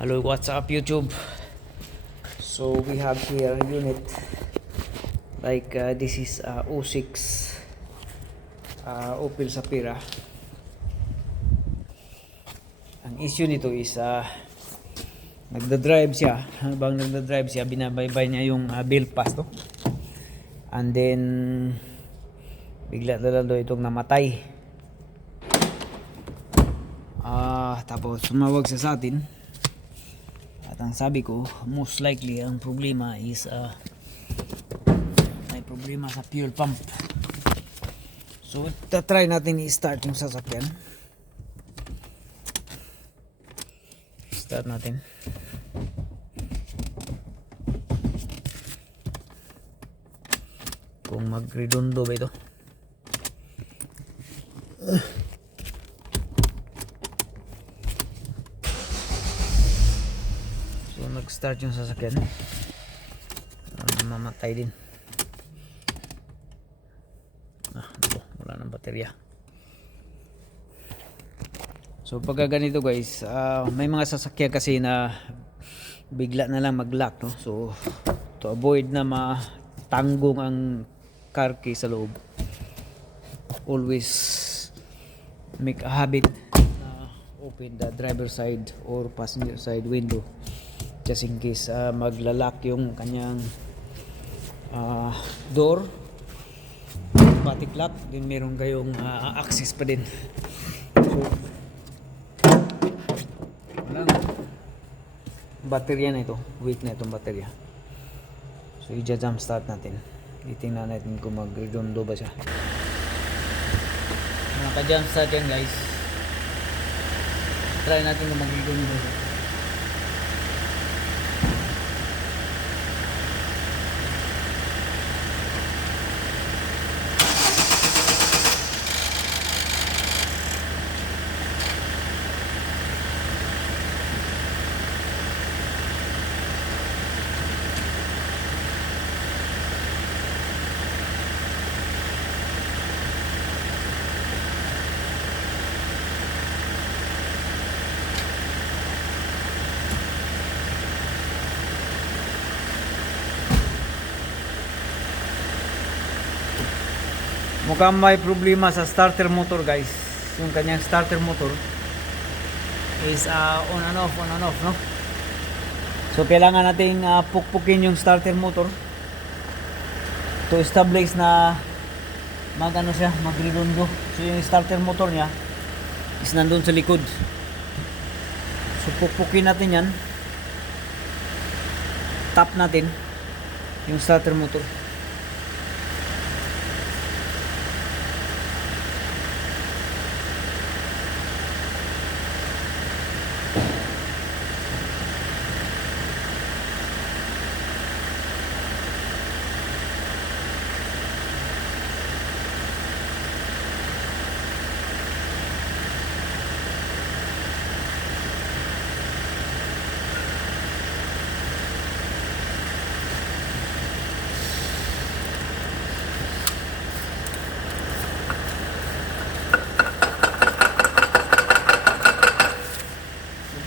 Hello, what's up YouTube? So we have here a unit like this is O6 Opel Sapira. Ang issue nito is nagda-drive siya. Habang nagda-drive siya, binabaybay niya yung bill pass to. And then bigla na lang itong namatay. Tapos sumawag siya sa atin. At ang sabi ko, most likely ang problema is may problema sa fuel pump. So try natin i-start yung sasakyan. Start natin. Kung mag-redondo ba ito. So nag-start yung sasakyan. Mamatay din. Wala nang baterya. So pagka ganito guys, may mga sasakyan kasi na bigla na lang mag-lock, no? So to avoid na matanggong ang car key sa loob, always make a habit na open the driver side or passenger side window just in case maglalak yung kanyang door, automatic lock, din meron kayong access pa din. So walang baterya na ito, weak na itong baterya. So i-jump start natin, titingnan natin kung mag-redondo ba siya. Naka-jump start yan guys, try natin kung mag-redondo. Mukhang may problema sa starter motor guys. Yung kanyang starter motor is on and off, no? So kailangan nating pukpukin yung starter motor to establish na magano siya, magredondo. So yung starter motor niya is nandun sa likod. So pukpukin natin yan. Tap natin yung starter motor.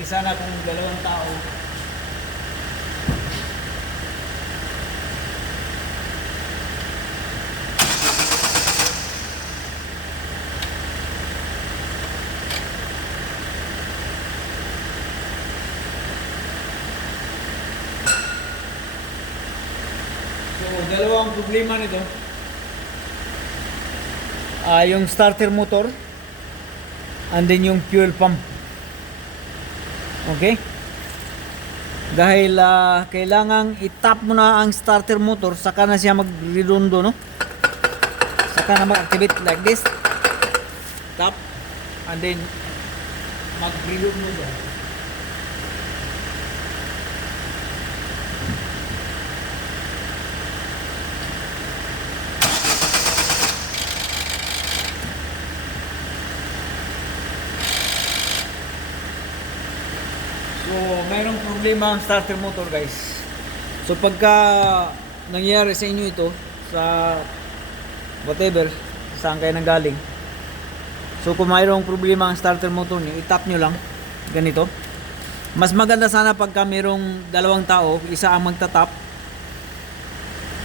Sana kung dalawang tao dalawang problema nito, yung starter motor and then yung fuel pump. Okay? Dahil kailangang i-tap mo na ang starter motor saka na siya mag-redondo, no? Saka na mag-activate like this. Tap and then mag-redondo siya. So, mayroong problema ang starter motor guys. So, pagka nangyari sa inyo ito, sa whatever, saan kayo nanggaling, so kung mayroong problema ang starter motor niyo, itap nyo lang, ganito. Mas maganda sana pagka mayroong dalawang tao, isa ang magtatap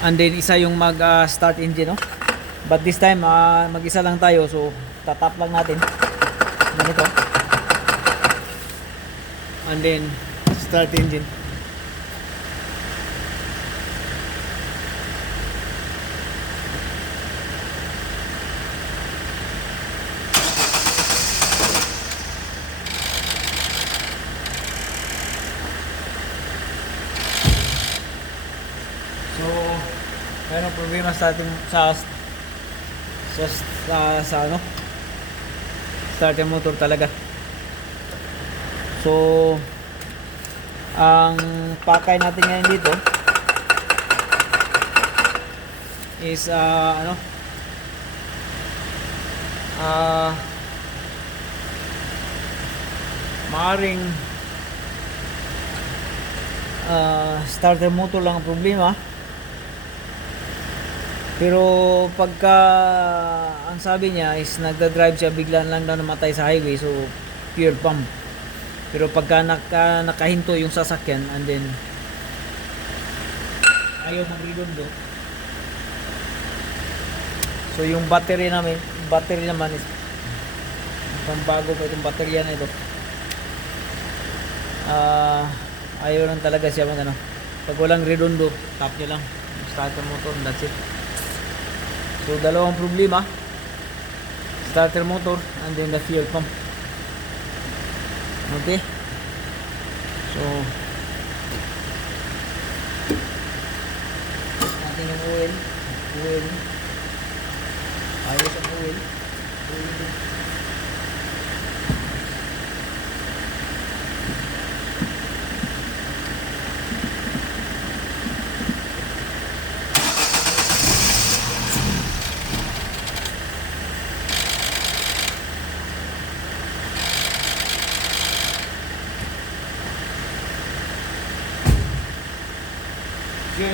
and then isa yung mag start engine, no? But this time mag-isa lang tayo, so tatap lang natin ganito and then start engine. So mayroong problema sa ating sa ano starter motor talaga. So ang pakay natin ngayon dito is ano maaring starter motor lang ang problema. Pero pagka ang sabi niya is nagda-drive siya, biglaan lang daw namatay sa highway, so fuel pump. Pero pagka nakahinto yung sasakyan and then ayaw mag-redondo, so yung battery naman is pambago pa itong baterya na ito. Ayaw lang talaga siya ano. Pag walang redondo, tap nyo lang starter motor, that's it. So dalawang problema, starter motor and then the fuel pump. Okay, so natin yung oil ayos ang oil.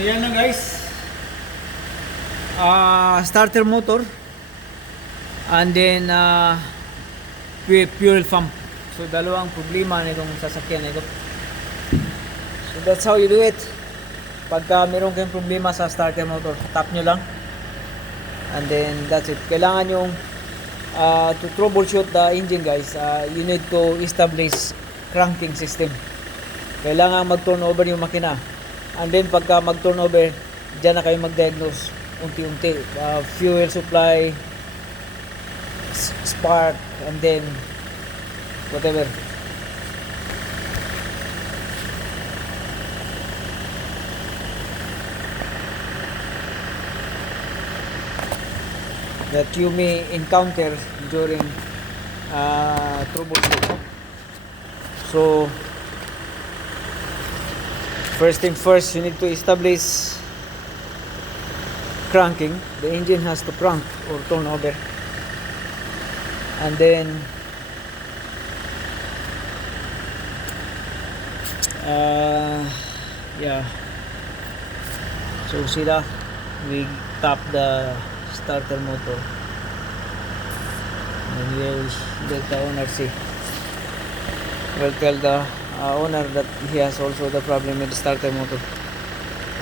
Yan na guys, starter motor and then fuel pump. So dalawang problema nitong sasakyan na ito. So that's how you do it. Pagka meron kayong problema sa starter motor, tap nyo lang and then that's it. Kailangan yung to troubleshoot the engine guys, you need to establish cranking system. Kailangan mag-turn over yung makina. And then pagka mag-turnover, dyan na kayo mag-diagnose unti-unti. Fuel supply, spark, and then whatever. That you may encounter during troubleshoot. So first thing first, you need to establish cranking. The engine has to crank or turn over. And then yeah. So see that we tap the starter motor. And we'll let the owner see. We'll tell the owner that he has also the problem with the starter motor.